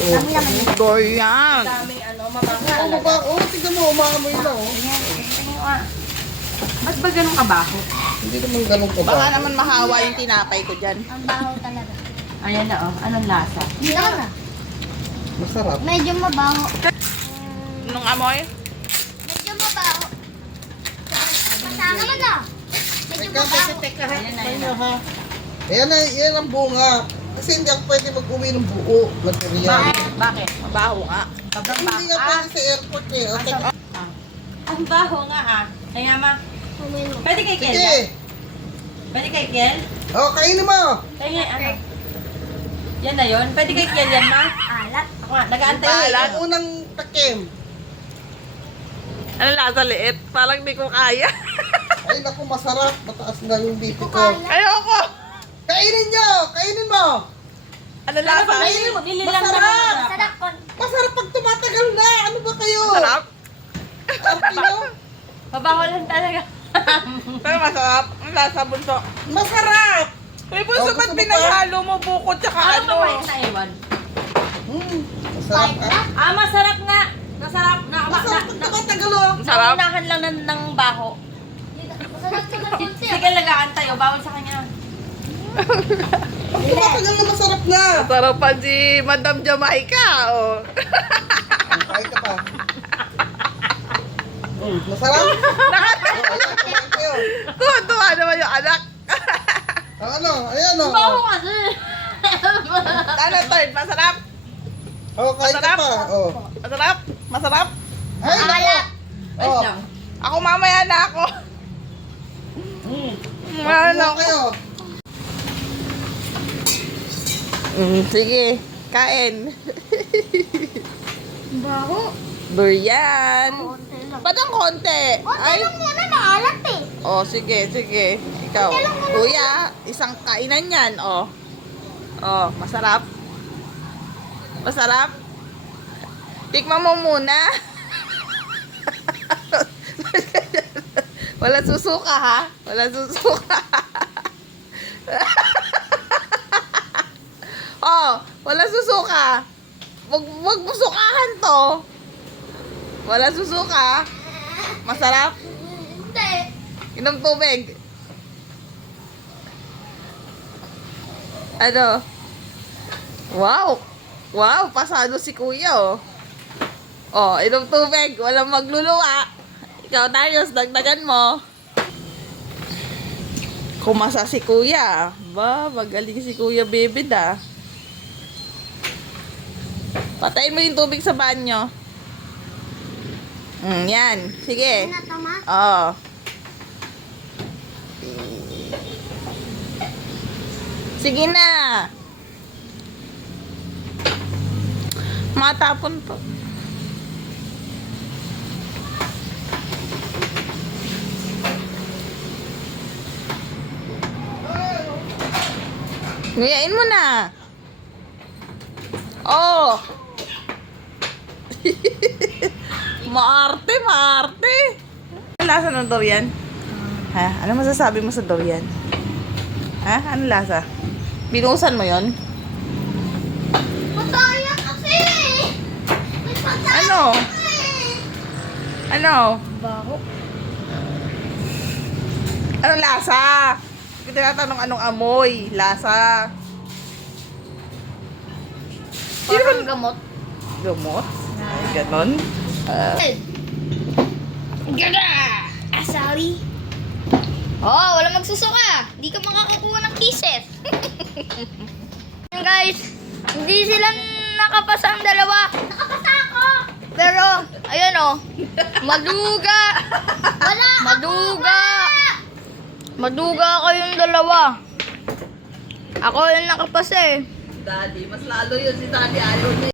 Dami naman yun. Dorian. Daming mabaho Oo, talaga. baba. Oo, tignan mo, umaamoy na, oh. Ayan, tingnan mo ah. Ba't ba ganun kabaho? Hindi naman ganun ka ba? Baka naman mahawa yung tinapay ko dyan. Ang baho talaga. Ayan na oh, anong lasa? Hindi naman na. Masarap. Medyo mabaho. Nung amoy? Medyo mabaho. Masama naman na. Medyo Teka, mabaho. teka, Ayan na, Tayo ayan na. ha. Ayan na, yan ang bunga. Kasi hindi ako pwede mag-uwi ng buo. Material. Bakit? Mabaho nga. Sobrang Hindi nga baho. pwede sa airport eh. O, teka. Ang baho nga ah. Kaya ma, Kumain mo. pwede kay Kel? Sige. Pwede kay Kel? O, kainin mo. Kaya nga, ano? Yan na yun? Pwede kay Kel yan ma? Alat. Ako nga, nag-aantay Ay, ko. ang unang takim. Ano lasa liit? Parang di ko kaya. Ay, naku, masarap. Mataas na yung BP ko. Ayoko. Kainin nyo! Kainin mo! Ano lasa? Nililang na Masarap! masarap. Sarap kon. Masarap pag tumatagal na! Ano ba kayo? Sarap? Sarap nyo? Mabaho lang talaga. Pero masarap. Ang lasa bunso. Masarap! May bunso, Oh, ba't gusto mo pinaghalo mo bukod tsaka Ano ano? ba yung na ewan? Masarap ka. Ah, masarap nga. Masarap. Masarap pag tumatagal oh. Sarap. Naunahan lang ng baho. Masarap sa konti. Sige, nag-aantay. O, bawal sa kanya. Pag tumatagal na masarap na. Sarap pa si Madam Jamaica, oh. Kain ka pa. Masarap? Oh, ayan, kumain kayo. Tuwa-tuwa naman yung anak. Ang ano, ayan oh. Baho kasi. Ano, third? Masarap? Oh, kain ka Masarap? pa. Oh. Masarap? Masarap? Ay, nako. Ayos Oh. lang. Ako mamaya na ako. Mamaya na Kumuha ako. kayo. Sige, kain. Baho. Durian. Konti lang. Ba't ang konti? Konti lang muna, maalat eh. Oh, sige, sige. Ikaw. Kuya, isang kainan yan, oh. Oh, masarap. Masarap? Tikman mo muna. Wala susuka, ha? Wala susuka. Oh, wala susuka. Wag mo sukahan to. Wala susuka. Masarap. Hindi. Inom tubig. Ano? Wow! Wow! Pasado si kuya, oh. Oh, inom tubig. Walang magluluwa. Ikaw, Darius, dagdagan mo. Kumasa si kuya. Ba, magaling si kuya, baby, da. Patayin mo yung tubig sa banyo. Yan. Sige. Ano tama? Oo. Sige na. Matapon to. Ngayain mo na. Oh. Maarte, maarte. Ano lasa ng durian? Ha? Ano masasabi mo sa durian? Ha? Ano lasa? Binuhusan mo yon? Pataya kasi. May pataya Ano? kasi. Ano? Baho. Ano lasa? Hindi tinatanong anong amoy. Lasa. Parang gamot. Gamot? Ganon? Sorry. Oh, wala magsusuka. Hindi ka makakakuha ng kisses. Guys, hindi sila nakapasa ang dalawa. Nakapasa ako. Pero, ayun oh. Maduga. Wala Maduga. Maduga kayong dalawa. Ako yung nakapasa eh. Daddy, mas lalo yun si Daddy. Ayaw niya.